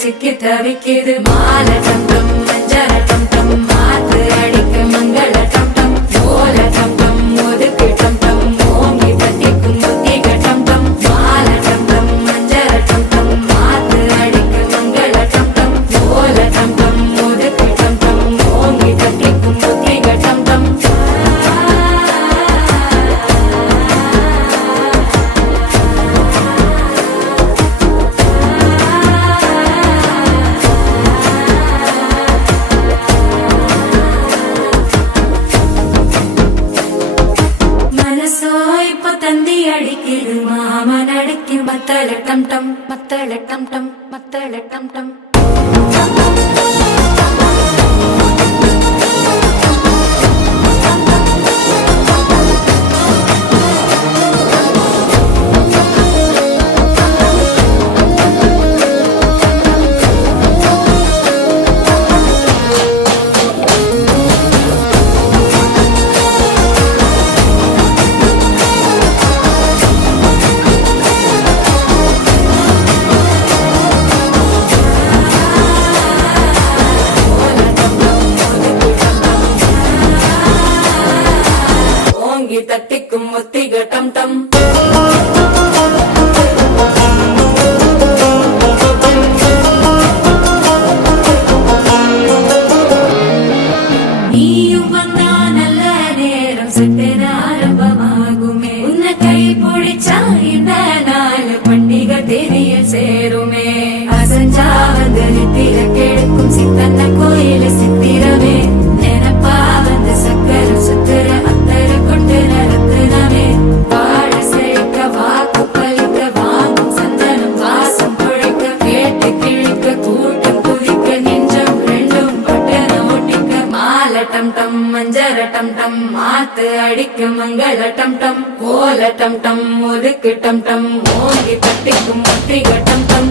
சிக்கி தவிக்குது மால டம் டம் மஞ்சள டம் டம் மாத்து அடிக்க மங்கள டம் டம் ஓல டம் டம் ஒதுக்கு டம் டம் ஓங்கி தட்டிக்கும் முத்திக டம் டம் மால டம் டம் மஞ்சள டம் டம் மாத்து அடிக்க மங்கள டம் டம் ஓல டம் டம் ஒதுக்கு டம் டம் ஓங்கி தட்டிக்கும் முத்திக டம் டம் தந்தி அடிக்குது மாமன் அடிக்கு மத்தள டம் டம் மத்தள டம் டம் மத்தள டம் டம் தட்டிக்கும் முத்திக டம் டம் நீயும் வந்தா நல்ல நேரம் சட்டென ஆரம்பமாகுமே உன்னை கை பிடிச்சா இந்த நாள் பண்டிகை தெரிய சேருமே அசஞ்சா வந்து நித்திர கெடுக்கும் சித்தன்ன கோயில சித்திரமே நினைப்பா வந்து சக்கர சுத்திர அத்தர கொண்டு நடத்துனவே வாழ செழிக்க வாக்கு பலிக்க வாங்கும் சந்தனம் வாசம் பொழைக்க கேட்டு கிழிக்க கூட்டம் குதிக்க நெஞ்சம் ரெண்டும் பட்டன ஒட்டிக்க மால டம் டம் மஞ்சர டம் டம் மாத்து அடிக்க மங்கள டம் டம் கோல டம் டம் ஒதுக்கு டம் டம் ஓங்கி தட்டிக்கும் முத்திக டம் டம்